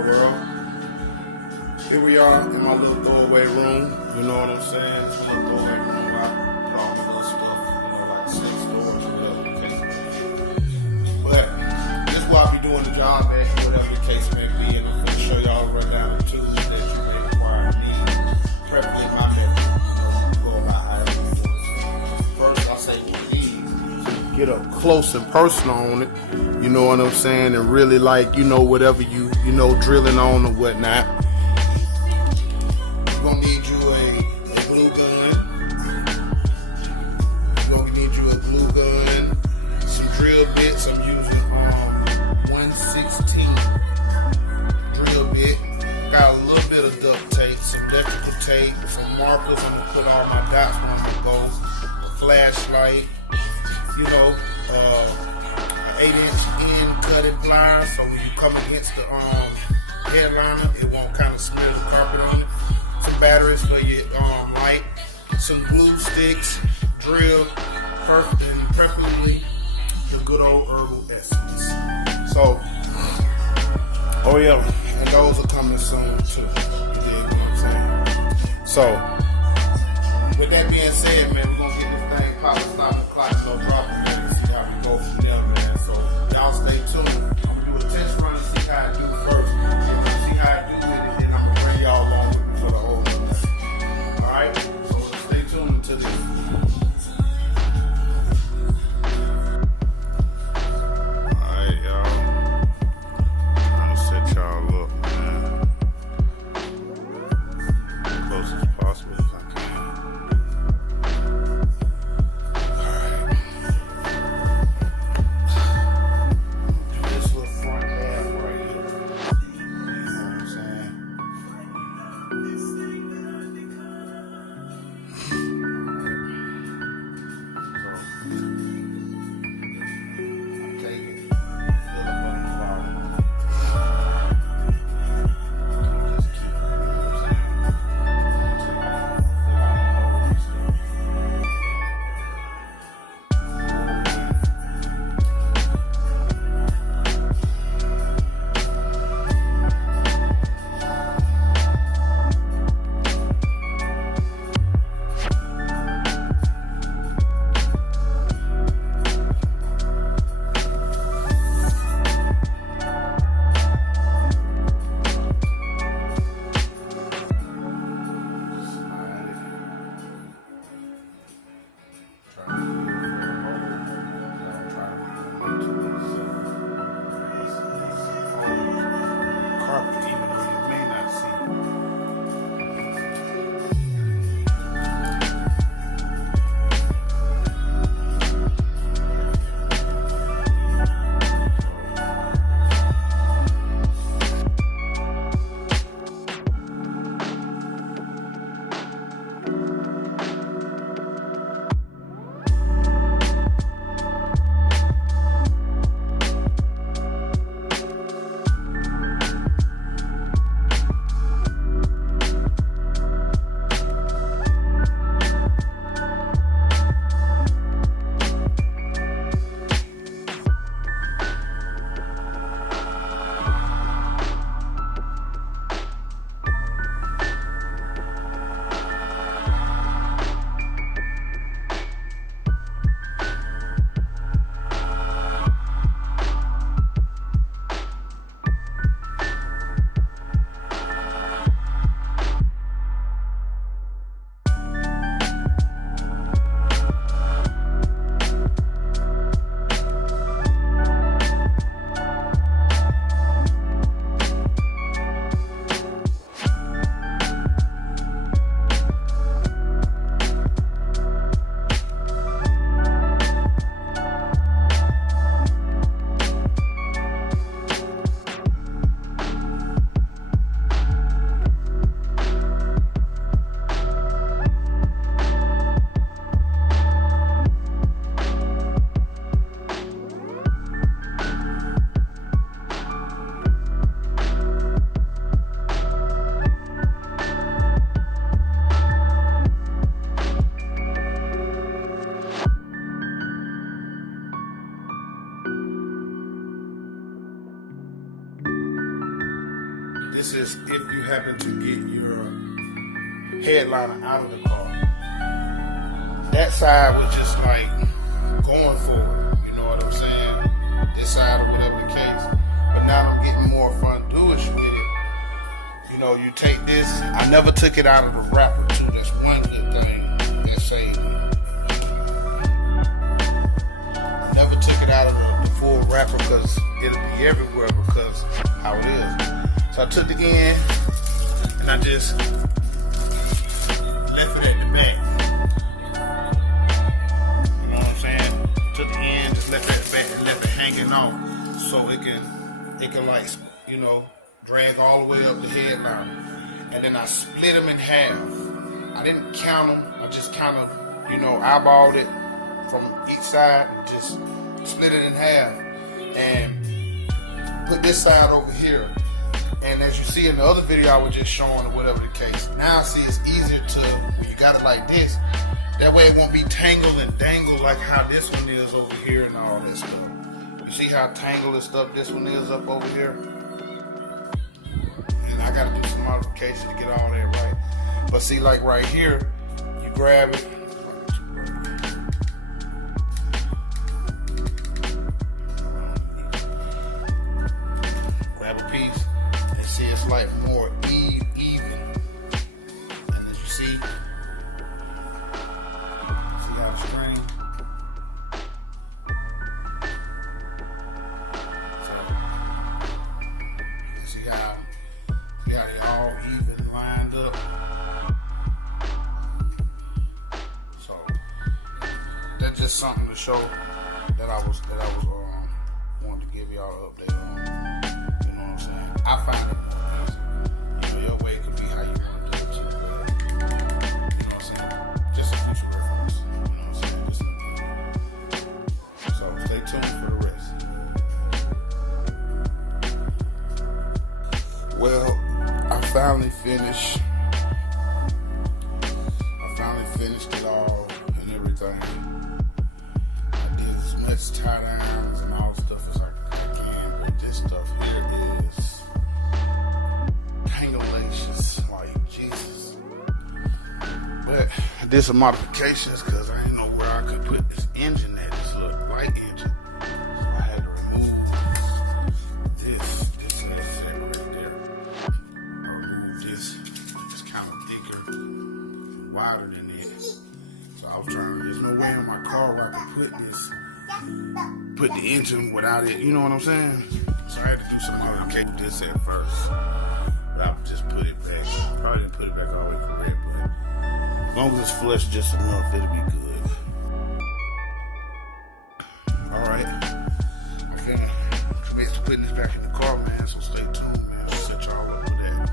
world. Here we are in my little throwaway room. You know what I'm saying? It's a little throwaway room where I put all my little stuff, like sex doors or whatever the case may be. But this is where I be doing the job at, whatever the case may be, and I'm going to show y'all right now the tools that you may require and need. Preferably my method. Go about how you do it. First, I say please get up close and personal on it. You know what I'm saying? And really like, whatever you drilling on or whatnot. You're gonna need you a glue gun. You're gonna need you a glue gun, some drill bits. I'm using 1/16 drill bit. Got a little bit of duct tape, some electrical tape, some markers. I'm gonna put all my dots where I'm gonna go. A flashlight, an 8-inch end cutted pliers, so when you come against the headliner, it won't kind of smear the carpet on it. Some batteries for your light, some glue sticks, drill, and preferably the good old herbal essence. So, oh yeah, and those are coming soon too. You dig what I'm saying? So, with that being said, man, we're gonna get this thing popping, stop the clock, no dropping, man, and see how we go from there, man. So, y'all stay tuned. I'm gonna do a test run and see how I do first. And we'll see how I do with it, and I'm gonna bring y'all along with me for the whole thing. Alright? So, stay tuned until the Alright, y'all. Trying to set y'all up, man. As close as possible as I can. Alright. Do this little This is if you happen to get your headliner out of the car. That side was just like going for it, you know what I'm saying? This side or whatever the case. But now I'm getting more fondue-ish with it. You know, you take this. I never took it out of the wrapper too. That's one good thing that saved me. I never took it out of the full wrapper because it'll be everywhere because how it is. So I took the end and I just left it at the back. You know what I'm saying? Took the end, just left it at the back and left it hanging off so it can like, you know, drag all the way up the headliner. And then I split them in half. I didn't count them. I just kind of, you know, eyeballed it from each side and just split it in half and put this side over here. And as you see in the other video I was just showing or whatever the case, now see it's easier to, when you got it like this, that way it won't be tangled and dangled like how this one is over here and all this stuff. You see how tangled and stuff this one is up over here? And I gotta do some modifications to get all that right. But see, like right here, you grab it. Grab a piece and see it's like more even. And as you see how it's string. See how they all even lined up. So that's just something to show that I was wanting to give y'all an update on. You know what I'm saying? I find it more easy. You know, your way could be how you want to do it too. You know what I'm saying? Just a future reference. You know what I'm saying? Just so stay tuned for the rest. Well, I finally finished it all and everything. I did as much tie downs and all stuff as I can, but this stuff here is tangleacious, like Jesus. But I did some modifications because I didn't know where I could put this engine at, this little light engine. So I had to remove this and that set right there. I removed this, it's kind of thicker, wider than it. So I was trying, there's no way in my car where I could put the engine without it, you know what I'm saying? So I had to do some modification with this at first. But I just put it back. Probably didn't put it back all the way correct, but as long as it's flush just enough, it'll be good. Alright. I'm finna commit to putting this back in the car, man, so stay tuned, man. I'll set y'all up with that.